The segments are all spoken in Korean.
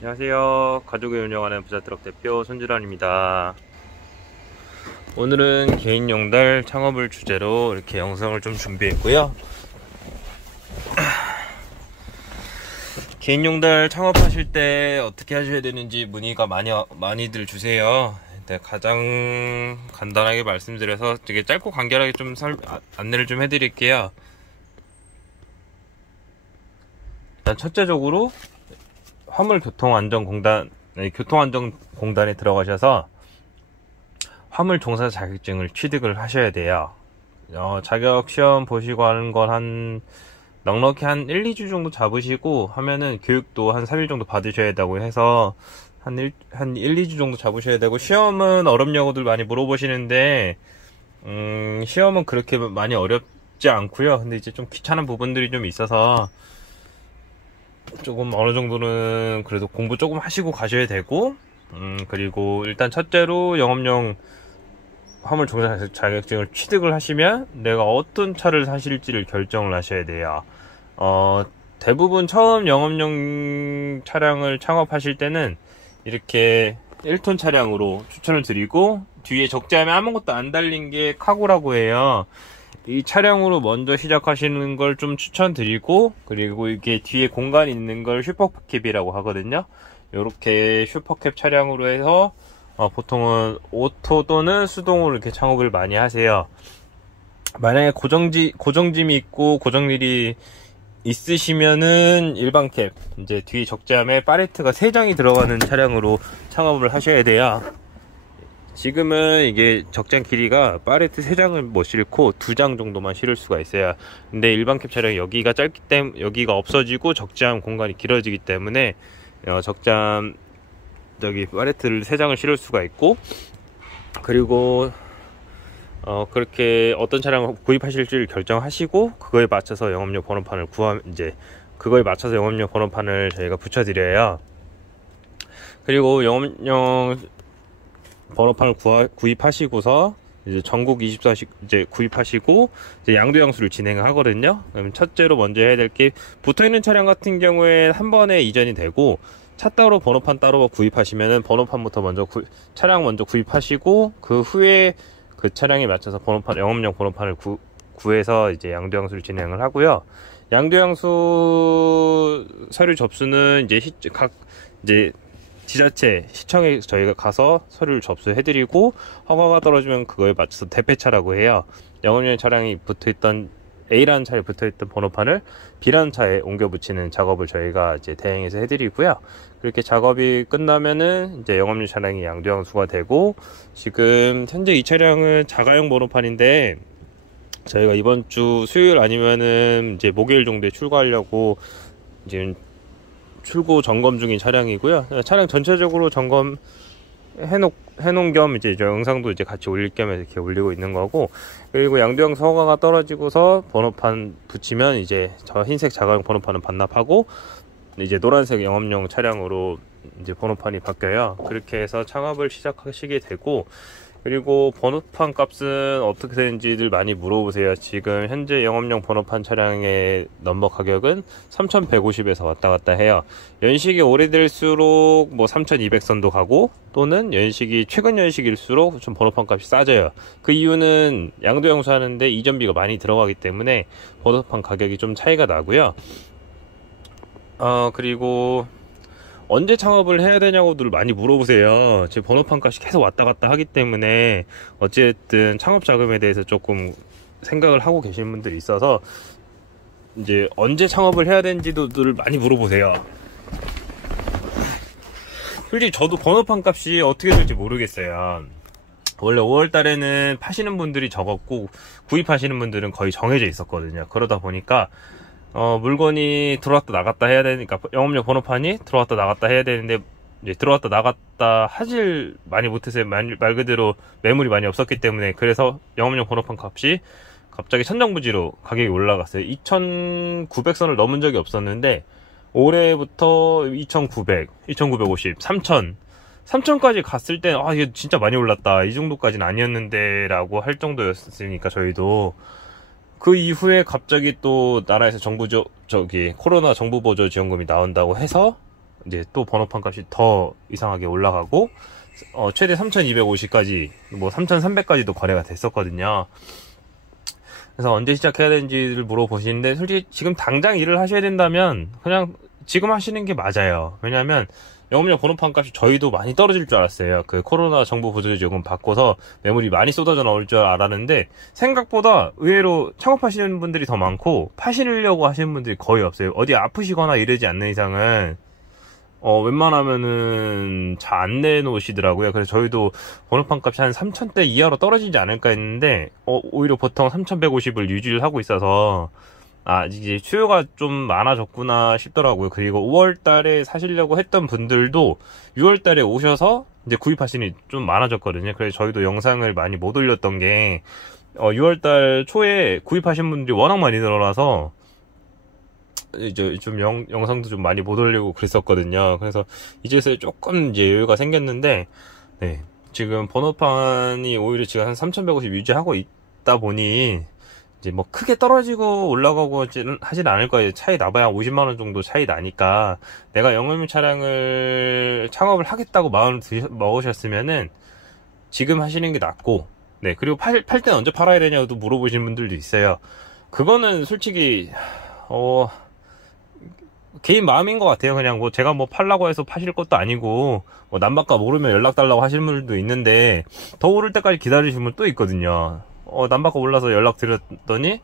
안녕하세요. 가족을 운영하는 부자트럭 대표 손주란입니다. 오늘은 개인용달 창업을 주제로 이렇게 영상을 좀 준비했고요. 개인용달 창업하실 때 어떻게 하셔야 되는지 문의가 많이들 주세요. 가장 간단하게 말씀드려서 되게 짧고 간결하게 좀 안내를 좀 해드릴게요. 일단 첫째적으로 교통안전공단에 들어가셔서 화물 종사 자격증을 취득을 하셔야 돼요. 자격 시험 보시고 하는 건 넉넉히 한 1, 2주 정도 잡으시고 하면은 교육도 한 3일 정도 받으셔야 된다고 해서 한 1, 2주 정도 잡으셔야 되고, 시험은 어렵냐고들 많이 물어보시는데 시험은 그렇게 많이 어렵지 않고요. 근데 이제 좀 귀찮은 부분들이 좀 있어서 조금 어느 정도는 그래도 공부 조금 하시고 가셔야 되고, 그리고 일단 첫째로 영업용 화물 종사 자격증을 취득을 하시면 내가 어떤 차를 사실지를 결정을 하셔야 돼요. 대부분 처음 영업용 차량을 창업하실 때는 이렇게 1톤 차량으로 추천을 드리고, 뒤에 적재함에 아무것도 안 달린 게 카고라고 해요. 이 차량으로 먼저 시작하시는 걸 좀 추천드리고, 그리고 이게 뒤에 공간이 있는 걸 슈퍼캡이라고 하거든요. 이렇게 슈퍼캡 차량으로 해서 보통은 오토 또는 수동으로 이렇게 창업을 많이 하세요. 만약에 고정짐이 있고 고정릴이 있으시면은 일반 캡, 이제 뒤 적재함에 팔레트가 3장이 들어가는 차량으로 창업을 하셔야 돼요. 지금은 이게 적재함 길이가 팔레트 3장을 못 싣고 2장 정도만 실을 수가 있어요. 근데 일반 캡 차량이 여기가 짧기 때문에, 여기가 없어지고 적재함 공간이 길어지기 때문에 적재함 팔레트를 3장을 실을 수가 있고, 그리고 그렇게 어떤 차량을 구입하실지를 결정하시고 그거에 맞춰서 영업용 번호판을 저희가 붙여드려요. 그리고 영업용 번호판을 구입하시고서 이제 전국 24시 이제 구입하시고 이제 양도양수를 진행을 하거든요. 그럼 첫째로 먼저 해야 될 게, 붙어있는 차량 같은 경우에 한 번에 이전이 되고, 차 따로 번호판 따로 구입하시면은 번호판부터 차량 먼저 구입하시고, 그 후에 그 차량에 맞춰서 영업용 번호판을 구해서 이제 양도양수를 진행을 하고요. 양도양수 서류 접수는 이제 지자체, 시청에 저희가 가서 서류를 접수해드리고, 허가가 떨어지면 그거에 맞춰서 대폐차라고 해요. 영업용 차량이 붙어있던 A라는 차에 붙어있던 번호판을 B라는 차에 옮겨 붙이는 작업을 저희가 이제 대행해서 해드리고요. 그렇게 작업이 끝나면은 이제 영업용 차량이 양도양수가 되고, 지금 현재 이 차량은 자가용 번호판인데 저희가 이번 주 수요일 아니면은 이제 목요일 정도에 출고하려고 지금 출고 점검 중인 차량이고요. 차량 전체적으로 점검 해놓은 겸 이제 저 영상도 이제 같이 올릴 겸 이렇게 올리고 있는 거고, 그리고 양도양수 허가가 떨어지고서 번호판 붙이면 이제 저 흰색 자가용 번호판은 반납하고 이제 노란색 영업용 차량으로 이제 번호판이 바뀌어요. 그렇게 해서 창업을 시작하시게 되고, 그리고 번호판 값은 어떻게 되는지들 많이 물어보세요. 지금 현재 영업용 번호판 차량의 넘버 가격은 3,150에서 왔다 갔다 해요. 연식이 오래될수록 3,200선도 가고, 또는 최근 연식일수록 좀 번호판 값이 싸져요. 그 이유는 양도양수 하는데 이전비가 많이 들어가기 때문에 번호판 가격이 좀 차이가 나고요. 그리고 언제 창업을 해야 되냐고들 많이 물어보세요. 제 번호판 값이 계속 왔다 갔다 하기 때문에 어쨌든 창업 자금에 대해서 조금 생각을 하고 계시는 분들이 있어서 이제 언제 창업을 해야 되는지도 늘 많이 물어보세요. 솔직히 저도 번호판 값이 어떻게 될지 모르겠어요. 원래 5월 달에는 파시는 분들이 적었고 구입하시는 분들은 거의 정해져 있었거든요. 그러다 보니까 물건이 들어왔다 나갔다 해야 되니까, 영업용 번호판이 들어왔다 나갔다 해야 되는데 이제 들어왔다 나갔다 하질 많이 못해서 말 그대로 매물이 많이 없었기 때문에, 그래서 영업용 번호판 값이 갑자기 천정부지로 가격이 올라갔어요. 2,900선을 넘은 적이 없었는데 올해부터 2,900, 2,950, 3,000까지 갔을 때 이게 진짜 많이 올랐다, 이 정도까지는 아니었는데 라고 할 정도였으니까, 저희도 그 이후에 갑자기 또 나라에서 코로나 정부 보조 지원금이 나온다고 해서 이제 또 번호판 값이 더 이상하게 올라가고, 최대 3250까지, 뭐 3300까지도 거래가 됐었거든요. 그래서 언제 시작해야 되는지를 물어보시는데, 솔직히 지금 당장 일을 하셔야 된다면 그냥 지금 하시는 게 맞아요. 왜냐하면 영업용 번호판 값이 저희도 많이 떨어질 줄 알았어요. 그 코로나 정부 보조지원금 받고서 매물이 많이 쏟아져 나올 줄 알았는데, 생각보다 의외로 창업하시는 분들이 더 많고 파시려고 하시는 분들이 거의 없어요. 어디 아프시거나 이러지 않는 이상은 웬만하면은 잘 안 내놓으시더라고요. 그래서 저희도 번호판 값이 한 3,000대 이하로 떨어지지 않을까 했는데, 오히려 보통 3,150을 유지를 하고 있어서, 이제 수요가 좀 많아졌구나 싶더라고요. 그리고 5월 달에 사시려고 했던 분들도 6월 달에 오셔서 이제 구입하시는 좀 많아졌거든요. 그래서 저희도 영상을 많이 못 올렸던 게, 6월 달 초에 구입하신 분들이 워낙 많이 늘어나서, 이제 좀 영상도 좀 많이 못 올리고 그랬었거든요. 그래서 이제서야 조금 이제 여유가 생겼는데, 네. 지금 번호판이 오히려 지금 한 3,150 유지하고 있다 보니, 이제 뭐 크게 떨어지고 올라가고 하진 않을 거예요. 차이 나봐야 50만원 정도 차이 나니까, 내가 영업용 차량을 창업을 하겠다고 마음을 먹으셨으면은 지금 하시는 게 낫고, 네. 그리고 팔 때는 언제 팔아야 되냐고도 물어보시는 분들도 있어요. 그거는 솔직히 개인 마음인 것 같아요. 그냥 뭐 제가 뭐 팔라고 해서 파실 것도 아니고, 뭐 난방값 오르면 연락 달라고 하시는 분들도 있는데, 더 오를 때까지 기다리시는 분 또 있거든요. 난방값 올라서 연락 드렸더니,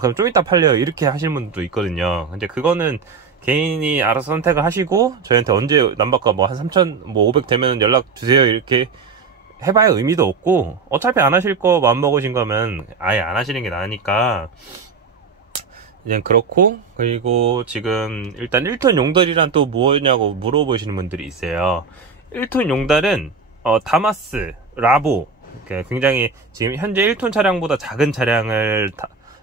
그럼 좀 이따 팔려요, 이렇게 하시는 분들도 있거든요. 근데 그거는 개인이 알아서 선택을 하시고, 저희한테 언제 난방값 뭐 한 3,500 되면 연락 주세요, 이렇게 해봐야 의미도 없고, 어차피 안 하실 거 마음 먹으신 거면 아예 안 하시는 게 나으니까, 그냥 그렇고, 그리고 지금 일단 1톤 용달이란 또 뭐냐고 물어보시는 분들이 있어요. 1톤 용달은 다마스, 라보, 굉장히 지금 현재 1톤 차량보다 작은 차량을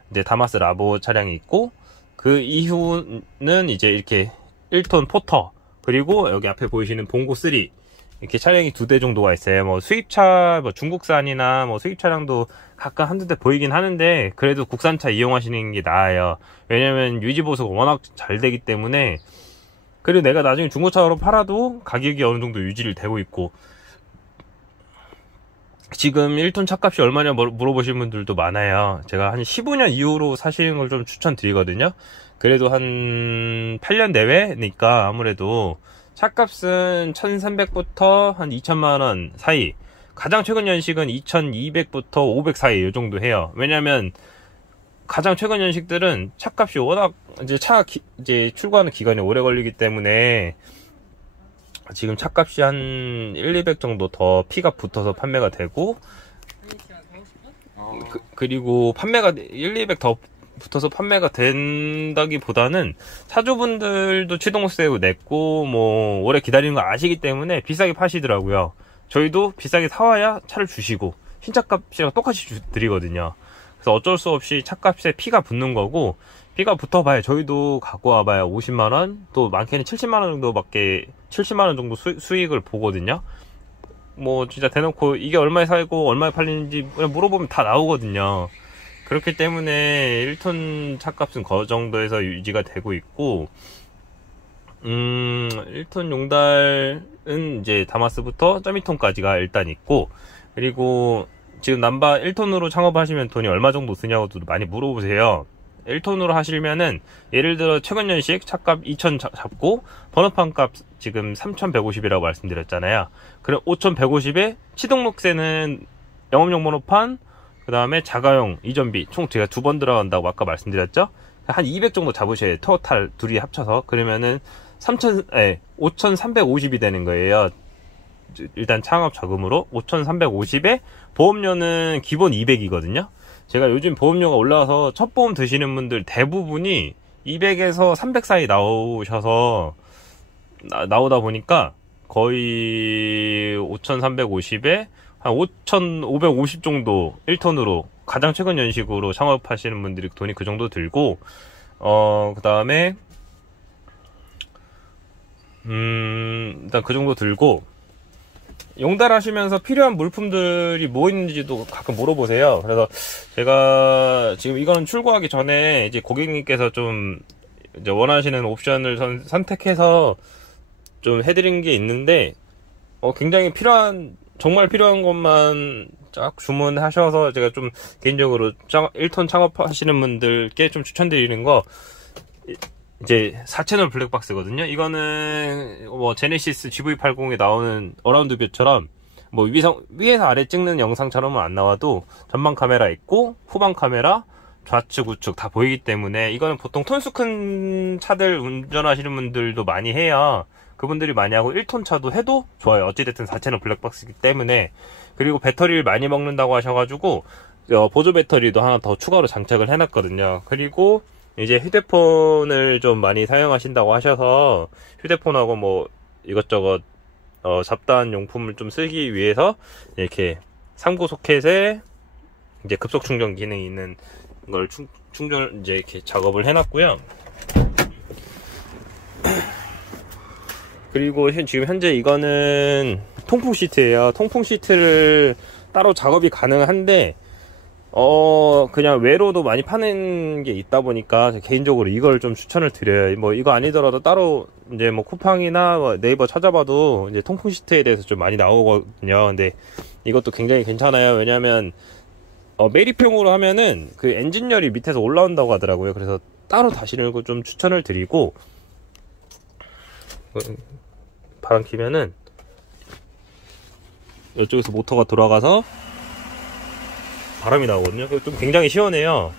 이제 다마스 라보 차량이 있고, 그 이후는 이제 이렇게 1톤 포터, 그리고 여기 앞에 보이시는 봉고 3, 이렇게 차량이 2대 정도가 있어요. 뭐 수입차, 뭐 중국산이나 뭐 수입 차량도 가끔 한두 대 보이긴 하는데, 그래도 국산차 이용하시는 게 나아요. 왜냐면 유지보수가 워낙 잘 되기 때문에. 그리고 내가 나중에 중고차로 팔아도 가격이 어느 정도 유지를 되고 있고, 지금 1톤 차값이 얼마냐 물어보시는 분들도 많아요. 제가 한 15년 이후로 사시는 걸 좀 추천드리거든요. 그래도 한 8년 내외니까 아무래도 차값은 1,300부터 한 2천만원 사이, 가장 최근 연식은 2,200부터 500 사이 이 정도 해요. 왜냐면 가장 최근 연식들은 차값이 워낙 이제 이제 출고하는 기간이 오래 걸리기 때문에 지금 차값이 한 1, 200 정도 더 피가 붙어서 판매가 되고, 그리고 판매가 1, 200 더 붙어서 판매가 된다기보다는 차주분들도 취등록세 냈고 뭐 오래 기다리는 거 아시기 때문에 비싸게 파시더라고요. 저희도 비싸게 사와야 차를 주시고 신차값이랑 똑같이 드리거든요. 그래서 어쩔 수 없이 차값에 피가 붙는 거고, 피가 붙어봐야 저희도 갖고 와봐야 50만원, 또 많게는 70만원 정도밖에, 70만원 정도 수익을 보거든요. 뭐 진짜 대놓고 이게 얼마에 살고 얼마에 팔리는지 물어보면 다 나오거든요. 그렇기 때문에 1톤 차값은 그 정도에서 유지가 되고 있고, 1톤 용달은 이제 다마스부터 2톤까지가 일단 있고, 그리고 지금 남바 1톤으로 창업하시면 돈이 얼마 정도 드냐고도 많이 물어보세요. 1톤으로 하시면은 예를 들어 최근 연식 차값 2,000 잡고 번호판 값 지금 3,150이라고 말씀드렸잖아요. 그럼 5,150에 취등록세는 영업용 번호판, 그 다음에 자가용 이전비 총 제가 2번 들어간다고 아까 말씀드렸죠. 한 200 정도 잡으셔야 돼요. 토탈 둘이 합쳐서. 그러면은 5,350이 되는 거예요. 일단 창업 자금으로 5,350에 보험료는 기본 200이거든요. 제가 요즘 보험료가 올라와서 첫 보험 드시는 분들 대부분이 200에서 300 사이 나오다 보니까 거의 5,350에 한 5,550 정도 1톤으로 가장 최근 연식으로 창업하시는 분들이 돈이 그 정도 들고, 그 다음에 일단 그 정도 들고, 용달하시면서 필요한 물품들이 뭐 있는지도 가끔 물어보세요. 그래서 제가 지금 이거는 출고하기 전에 이제 고객님께서 좀 이제 원하시는 옵션을 선택해서 좀 해드린 게 있는데, 굉장히 정말 필요한 것만 쫙 주문하셔서 제가 좀 개인적으로 1톤 창업하시는 분들께 좀 추천드리는 거, 이제 4채널 블랙박스거든요. 이거는 뭐 제네시스 GV80에 나오는 어라운드 뷰처럼 뭐 위에서 아래 찍는 영상처럼은 안 나와도 전방 카메라 있고 후방 카메라, 좌측 우측 다 보이기 때문에 이거는 보통 톤수 큰 차들 운전하시는 분들도 많이 해요. 그분들이 많이 하고 1톤 차도 해도 좋아요. 어찌됐든 4채널 블랙박스이기 때문에. 그리고 배터리를 많이 먹는다고 하셔가지고 보조 배터리도 하나 더 추가로 장착을 해놨거든요. 그리고 이제 휴대폰을 좀 많이 사용하신다고 하셔서 휴대폰하고 뭐 이것저것 잡다한 용품을 좀 쓰기 위해서 이렇게 3구 소켓에 이제 급속 충전 기능이 있는 걸 충전 이제 이렇게 작업을 해놨고요. 그리고 지금 현재 이거는 통풍 시트예요. 통풍 시트를 따로 작업이 가능한데 그냥 외로도 많이 파는 게 있다 보니까 개인적으로 이걸 좀 추천을 드려요. 뭐 이거 아니더라도 따로 이제 뭐 쿠팡이나 뭐 네이버 찾아봐도 이제 통풍 시트에 대해서 좀 많이 나오거든요. 근데 이것도 굉장히 괜찮아요. 왜냐면 매립형으로 하면은 그 엔진열이 밑에서 올라온다고 하더라고요. 그래서 따로 다시는 거 좀 추천을 드리고, 바람 키면은 이쪽에서 모터가 돌아가서 바람이 나오거든요. 좀 굉장히 시원해요.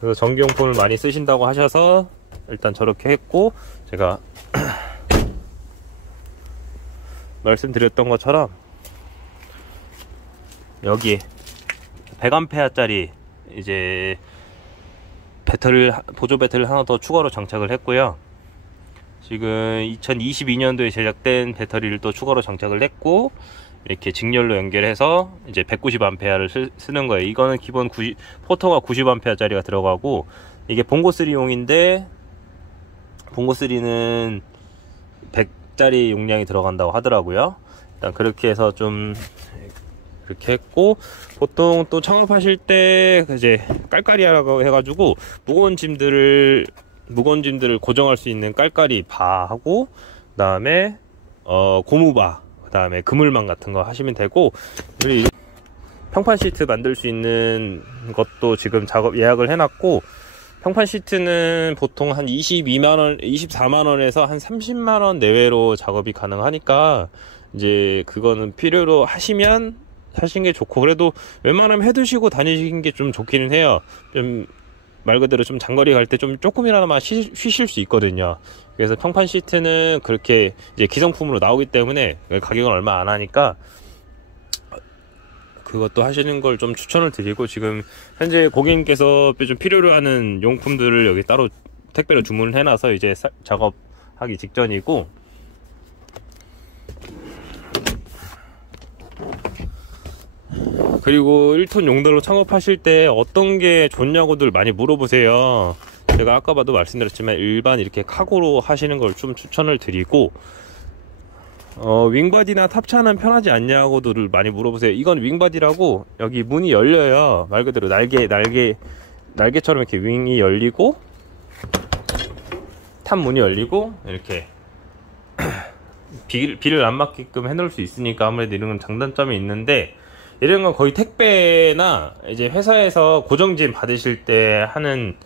그래서 전기용품을 많이 쓰신다고 하셔서 일단 저렇게 했고, 제가 말씀드렸던 것처럼 여기에 100A 짜리 이제 보조 배터리를 하나 더 추가로 장착을 했고요. 지금 2022년도에 제작된 배터리를 또 추가로 장착을 했고, 이렇게 직렬로 연결해서 이제 190A를 쓰는 거예요. 이거는 기본 포터가 90A 짜리가 들어가고, 이게 봉고3용인데 봉고3는 100짜리 용량이 들어간다고 하더라고요. 일단 그렇게 해서 좀 그렇게 했고, 보통 또 창업하실 때 이제 깔깔이라고 해가지고 무거운 짐들을 고정할 수 있는 깔깔이 바하고, 그 다음에 고무바, 그 다음에 그물망 같은 거 하시면 되고, 그리고 평판 시트 만들 수 있는 것도 지금 예약을 해놨고, 평판 시트는 보통 한 22만원, 24만원에서 한 30만원 내외로 작업이 가능하니까, 이제 그거는 필요로 하시는 게 좋고, 그래도 웬만하면 해두시고 다니시는 게 좀 좋기는 해요. 좀 말 그대로 좀 장거리 갈 때 좀 조금이나마 쉬실 수 있거든요. 그래서 평판 시트는 그렇게 이제 기성품으로 나오기 때문에 가격은 얼마 안 하니까 그것도 하시는 걸 좀 추천을 드리고, 지금 현재 고객님께서 좀 필요로 하는 용품들을 여기 따로 택배로 주문을 해놔서 이제 작업하기 직전이고, 그리고 1톤 용도로 창업하실 때 어떤 게 좋냐고들 많이 물어보세요. 제가 아까 봐도 말씀드렸지만 일반 이렇게 카고로 하시는 걸 좀 추천을 드리고, 윙바디나 탑차는 편하지 않냐고들 많이 물어보세요. 이건 윙바디라고 여기 문이 열려요. 말 그대로 날개처럼 이렇게 윙이 열리고, 탑 문이 열리고, 이렇게 비를 안 맞게끔 해놓을 수 있으니까 아무래도 이런 건 장단점이 있는데, 이런 건 거의 택배나 이제 회사에서 고정짐 받으실 때 하는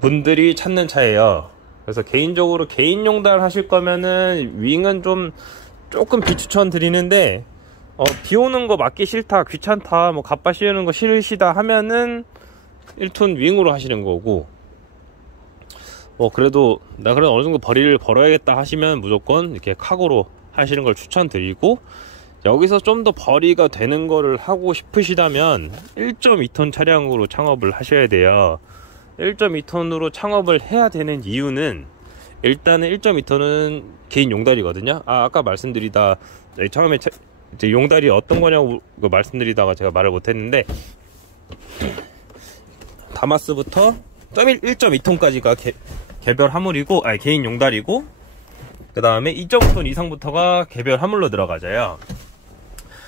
분들이 찾는 차예요. 그래서 개인적으로 개인 용달 하실 거면은 윙은 조금 비추천 드리는데, 비 오는 거 맞기 싫다, 귀찮다, 뭐 갑바 씌우는 거 싫으시다 하면은 1톤 윙으로 하시는 거고, 그래도 어느 정도 벌이를 벌어야겠다 하시면 무조건 이렇게 카고로 하시는 걸 추천드리고, 여기서 좀 더 벌이가 되는 거를 하고 싶으시다면 1.2톤 차량으로 창업을 하셔야 돼요. 1.2톤으로 창업을 해야 되는 이유는, 일단은 1.2톤은 개인 용달이거든요. 아까 말씀드리다 처음에 이제 용달이 어떤 거냐고 말씀드리다가 제가 말을 못했는데, 다마스부터 1.2톤까지가 개별 화물이고, 개인 용달이고, 그 다음에 2.5톤 이상부터가 개별 화물로 들어가져요.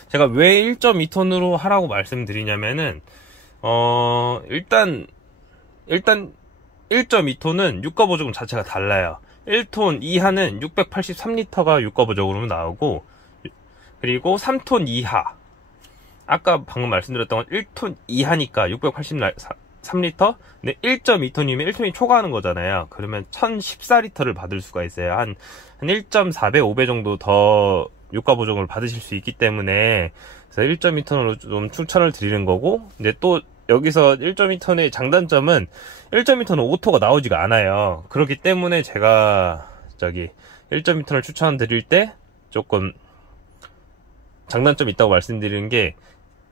제가 왜 1.2톤으로 하라고 말씀드리냐면은, 일단 1.2톤은 유가 보조금 자체가 달라요. 1톤 이하는 683리터가 유가 보조금으로 나오고, 그리고 3톤 이하, 아까 방금 말씀드렸던 건 1톤 이하니까 683리터? 근데 1.2톤이면 1톤이 초과하는 거잖아요. 그러면 1014리터를 받을 수가 있어요. 한 1.4배, 5배 정도 더 유가 보조금을 받으실 수 있기 때문에, 그래서 1.2톤으로 좀 추천을 드리는 거고, 근데 또 여기서 1.2톤의 장단점은 1.2톤은 오토가 나오지가 않아요. 그렇기 때문에 제가 1.2톤을 추천드릴 때 조금 장단점이 있다고 말씀드리는 게,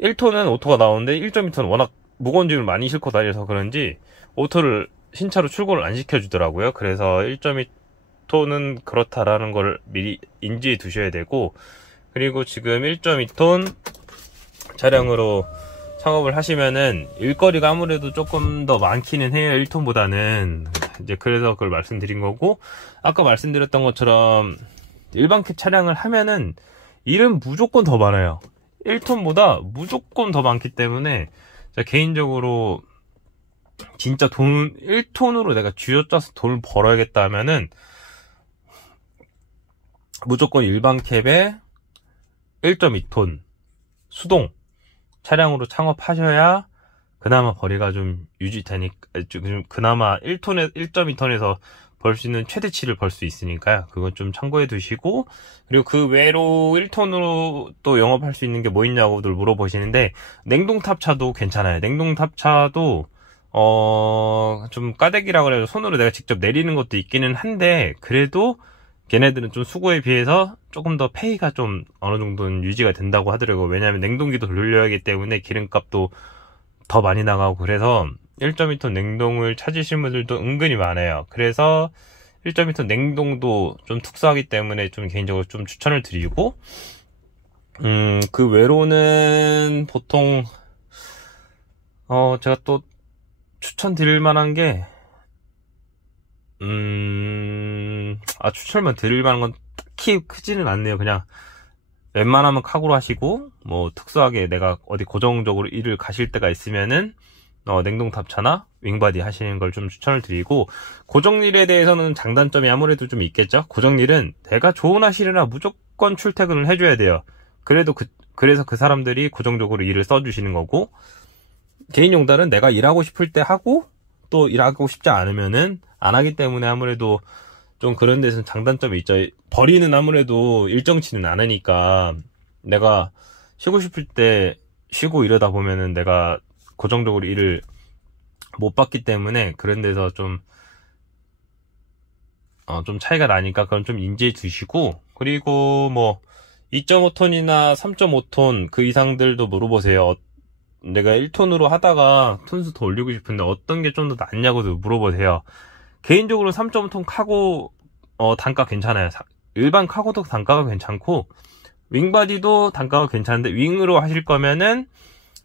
1톤은 오토가 나오는데 1.2톤은 워낙 무거운 짐을 많이 싣고 다녀서 그런지 오토를 신차로 출고를 안 시켜주더라고요. 그래서 1.2톤은 그렇다라는 걸 미리 인지해 두셔야 되고, 그리고 지금 1.2톤 차량으로 창업을 하시면은 일거리가 아무래도 조금 더 많기는 해요. 1톤보다는. 이제 그래서 그걸 말씀드린 거고, 아까 말씀드렸던 것처럼 일반 캡 차량을 하면은 일은 무조건 더 많아요. 1톤보다 무조건 더 많기 때문에 제가 개인적으로 진짜 1톤으로 내가 쥐어짜서 돈을 벌어야겠다 하면은 무조건 일반 캡에 1.2톤 수동 차량으로 창업하셔야 그나마 거리가 좀 유지되니까, 그나마 1.2톤에서 벌 수 있는 최대치를 벌 수 있으니까요. 그건 좀 참고해 두시고, 그리고 그 외로 1톤으로 또 영업할 수 있는 게 뭐 있냐고들 물어보시는데, 냉동탑차도 괜찮아요. 냉동탑차도 좀 까대기라 그래서 손으로 내가 직접 내리는 것도 있기는 한데, 그래도 걔네들은 좀 수고에 비해서 조금 더 페이가 좀 어느 정도는 유지가 된다고 하더라고요. 왜냐하면 냉동기도 돌려야 하기 때문에 기름값도 더 많이 나가고, 그래서 1.2톤 냉동을 찾으신 분들도 은근히 많아요. 그래서 1.2톤 냉동도 좀 특수하기 때문에 좀 개인적으로 좀 추천을 드리고, 그 외로는 보통 제가 또 추천드릴 만한 게 추천만 드릴 만한 건 딱히 크지는 않네요. 그냥 웬만하면 카고로 하시고, 뭐 특수하게 내가 어디 고정적으로 일을 가실 때가 있으면은 냉동탑차나 윙바디 하시는 걸 좀 추천을 드리고, 고정일에 대해서는 장단점이 아무래도 좀 있겠죠. 고정일은 내가 좋은 하시려나 무조건 출퇴근을 해줘야 돼요. 그래서 그 사람들이 고정적으로 일을 써주시는 거고, 개인 용달은 내가 일하고 싶을 때 하고 또 일하고 싶지 않으면은 안 하기 때문에 아무래도 좀 그런 데서는 장단점이 있죠. 벌이는 아무래도 일정치는 않으니까 내가 쉬고 싶을 때 쉬고 이러다 보면은 내가 고정적으로 일을 못 받기 때문에 그런 데서 좀 차이가 나니까 그건 좀 인지해 두시고, 그리고 뭐 2.5톤이나 3.5톤 그 이상들도 물어보세요. 내가 1톤으로 하다가 톤수 더 올리고 싶은데 어떤 게 좀 더 낫냐고도 물어보세요. 개인적으로 3.5톤 카고 단가 괜찮아요. 일반 카고도 단가가 괜찮고, 윙바디도 단가가 괜찮은데, 윙으로 하실 거면은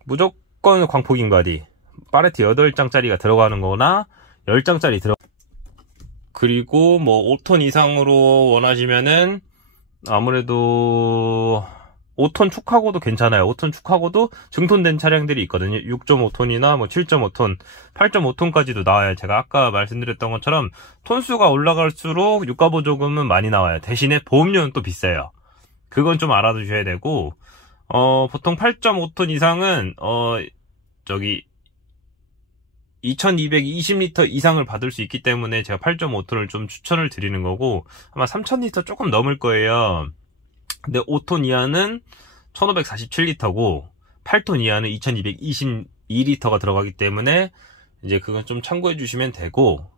무조건 광폭 윙바디 팔레트 8장짜리가 들어가는 거나 10장짜리 그리고 뭐 5톤 이상으로 원하시면은 아무래도 5톤 축하고도 괜찮아요. 5톤 축하고도 증톤된 차량들이 있거든요. 6.5톤이나 뭐 7.5톤, 8.5톤까지도 나와요. 제가 아까 말씀드렸던 것처럼 톤수가 올라갈수록 유가보조금은 많이 나와요. 대신에 보험료는 또 비싸요. 그건 좀 알아두셔야 되고, 보통 8.5톤 이상은 2220리터 이상을 받을 수 있기 때문에 제가 8.5톤을 좀 추천을 드리는 거고, 아마 3000리터 조금 넘을 거예요. 근데 5톤 이하는 1547리터고 8톤 이하는 2222리터가 들어가기 때문에 이제 그건 좀 참고해 주시면 되고,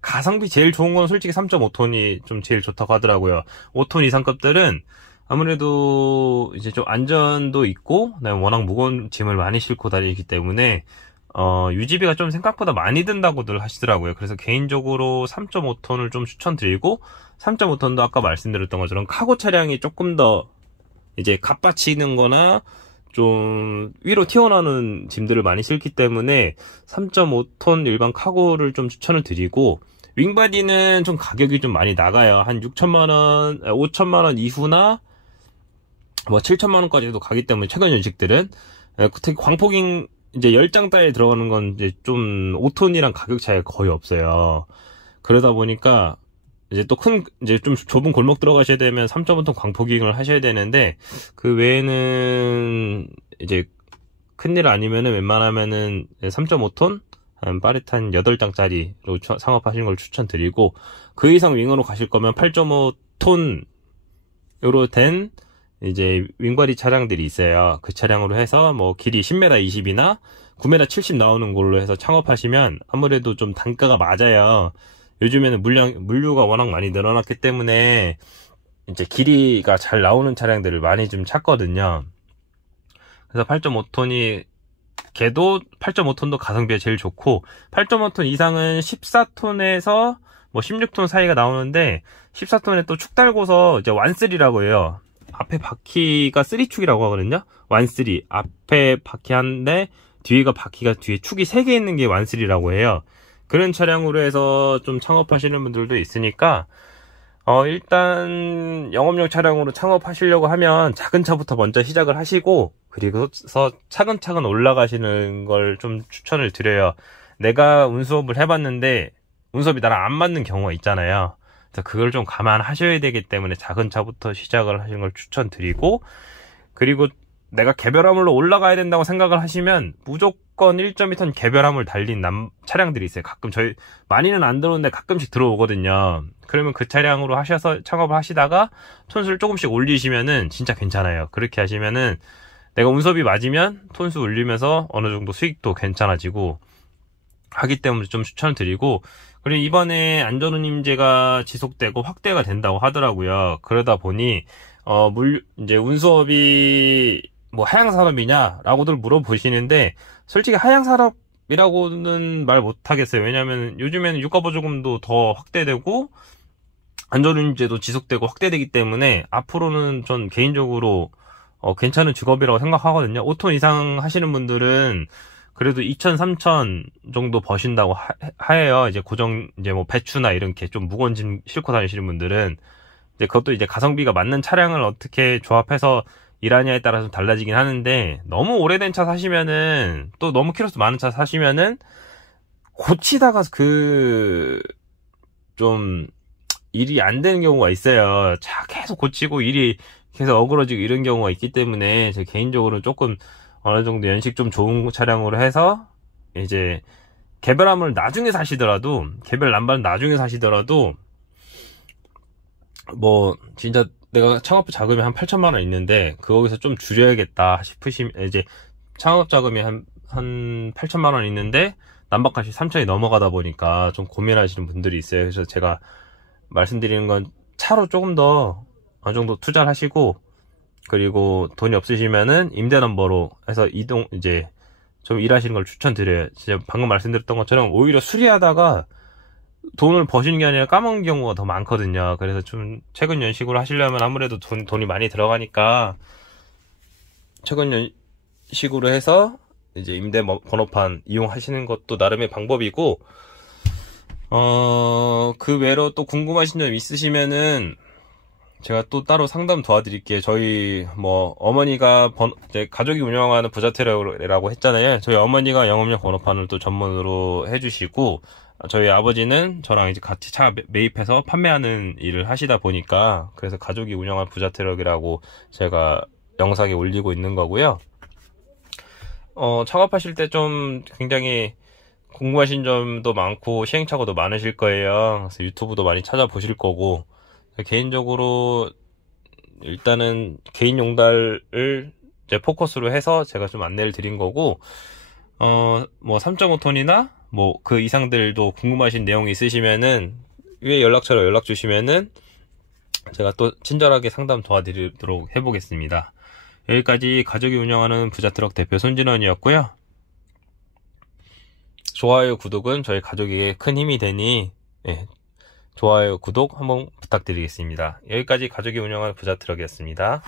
가성비 제일 좋은 건 솔직히 3.5톤이 좀 제일 좋다고 하더라고요. 5톤 이상급들은 아무래도 이제 좀 안전도 있고, 그다음에 워낙 무거운 짐을 많이 싣고 다니기 때문에 유지비가 좀 생각보다 많이 든다고들 하시더라고요. 그래서 개인적으로 3.5톤을 좀 추천드리고, 3.5톤도 아까 말씀드렸던 것처럼 카고 차량이 조금 더 이제 갓받치는 거나 좀 위로 튀어나오는 짐들을 많이 싣기 때문에 3.5톤 일반 카고를 좀 추천을 드리고, 윙바디는 좀 가격이 좀 많이 나가요. 한 6천만원, 5천만원 이후나 뭐 7천만원까지도 가기 때문에 최근 연식들은, 특히 광폭 이제 10장짜리 들어가는 건 이제 좀 5톤이랑 가격 차이가 거의 없어요. 그러다 보니까 이제 또 이제 좀 좁은 골목 들어가셔야 되면 3.5톤 광폭기행을 하셔야 되는데, 그 외에는 이제 큰일 아니면은 웬만하면은 3.5톤 한 빠릿한 8장짜리로 상업하시는 걸 추천드리고, 그 이상 윙으로 가실 거면 8.5톤으로 된 이제 윙바디 차량들이 있어요. 그 차량으로 해서 뭐 길이 10m 20이나 9m 70 나오는 걸로 해서 창업하시면 아무래도 좀 단가가 맞아요. 요즘에는 물류가 워낙 많이 늘어났기 때문에 이제 길이가 잘 나오는 차량들을 많이 좀 찾거든요. 그래서 8.5톤이 걔도 8.5톤도 가성비가 제일 좋고, 8.5톤 이상은 14톤에서 뭐 16톤 사이가 나오는데, 14톤에 또 축 달고서 이제 완쓰리라고 해요. 앞에 바퀴가 3축이라고 하거든요. 완쓰리. 앞에 바퀴 한대, 뒤에가 바퀴가 뒤에 축이 3개 있는 게 완쓰리라고 해요. 그런 차량으로 해서 좀 창업하시는 분들도 있으니까, 일단 영업용 차량으로 창업하시려고 하면 작은 차부터 먼저 시작을 하시고, 그리고서 차근차근 올라가시는 걸 좀 추천을 드려요. 내가 운수업을 해봤는데 운수업이 나랑 안 맞는 경우가 있잖아요. 그래서 그걸 좀 감안하셔야 되기 때문에 작은 차부터 시작을 하시는 걸 추천드리고, 그리고 내가 개별화물로 올라가야 된다고 생각을 하시면 무조건 1.2톤 개별화물 달린 차량들이 있어요. 가끔 많이는 안 들어오는데 가끔씩 들어오거든요. 그러면 그 차량으로 하셔서 창업을 하시다가 톤수를 조금씩 올리시면은 진짜 괜찮아요. 그렇게 하시면은 내가 운수업이 맞으면 톤수 올리면서 어느 정도 수익도 괜찮아지고 하기 때문에 좀 추천드리고, 그리고 이번에 안전운임제가 지속되고 확대가 된다고 하더라고요. 그러다 보니 이제 운수업이 뭐 하향산업이냐라고들 물어보시는데, 솔직히 하향산업이라고는 말 못하겠어요. 왜냐면 요즘에는 유가보조금도 더 확대되고 안전운임제도 지속되고 확대되기 때문에 앞으로는 전 개인적으로 괜찮은 직업이라고 생각하거든요. 5톤 이상 하시는 분들은 그래도 2천, 3천 정도 버신다고 하예요. 이제 이제 뭐 배추나 이렇게 좀 무거운 짐 싣고 다니시는 분들은 이제 그것도 이제 가성비가 맞는 차량을 어떻게 조합해서 일하냐에 따라서 달라지긴 하는데, 너무 오래된 차 사시면은, 또 너무 키로수 많은 차 사시면은 고치다가 좀 일이 안 되는 경우가 있어요. 차 계속 고치고 일이 계속 어그러지고 이런 경우가 있기 때문에, 제 개인적으로 조금 어느 정도 연식 좀 좋은 차량으로 해서 이제 개별함을 나중에 사시더라도, 개별 남발은 나중에 사시더라도, 뭐 진짜 내가 창업 자금이 한 8천만원 있는데 거기서 좀 줄여야겠다 싶으시면, 이제 창업 자금이 한 8천만원 있는데 난방값이 3천이 넘어가다 보니까 좀 고민하시는 분들이 있어요. 그래서 제가 말씀드리는 건 차로 조금 더 어느 정도 투자를 하시고, 그리고 돈이 없으시면은 임대넘버로 해서 이제 좀 일하시는 걸 추천드려요. 진짜 방금 말씀드렸던 것처럼 오히려 수리하다가 돈을 버시는 게 아니라 까먹는 경우가 더 많거든요. 그래서 좀 최근 연식으로 하시려면 아무래도 돈이 많이 들어가니까 최근 연식으로 해서 이제 임대 번호판 이용하시는 것도 나름의 방법이고, 그 외로 또 궁금하신 점 있으시면은 제가 또 따로 상담 도와드릴게요. 저희 뭐 어머니가 이제 가족이 운영하는 부자테러라고 했잖아요. 저희 어머니가 영업용 번호판을 또 전문으로 해주시고, 저희 아버지는 저랑 이제 같이 차 매입해서 판매하는 일을 하시다 보니까, 그래서 가족이 운영한 부자트럭이라고 제가 영상에 올리고 있는 거고요. 창업하실 때 좀 굉장히 궁금하신 점도 많고 시행착오도 많으실 거예요. 그래서 유튜브도 많이 찾아보실 거고, 개인적으로 일단은 개인 용달을 이제 포커스로 해서 제가 좀 안내를 드린 거고, 뭐 3.5톤이나 뭐 그 이상들도 궁금하신 내용이 있으시면은 위에 연락처로 연락 주시면은 제가 또 친절하게 상담 도와드리도록 해보겠습니다. 여기까지 가족이 운영하는 부자트럭 대표 손진원이었고요. 좋아요, 구독은 저희 가족에게 큰 힘이 되니 좋아요, 구독 한번 부탁드리겠습니다. 여기까지 가족이 운영하는 부자트럭이었습니다.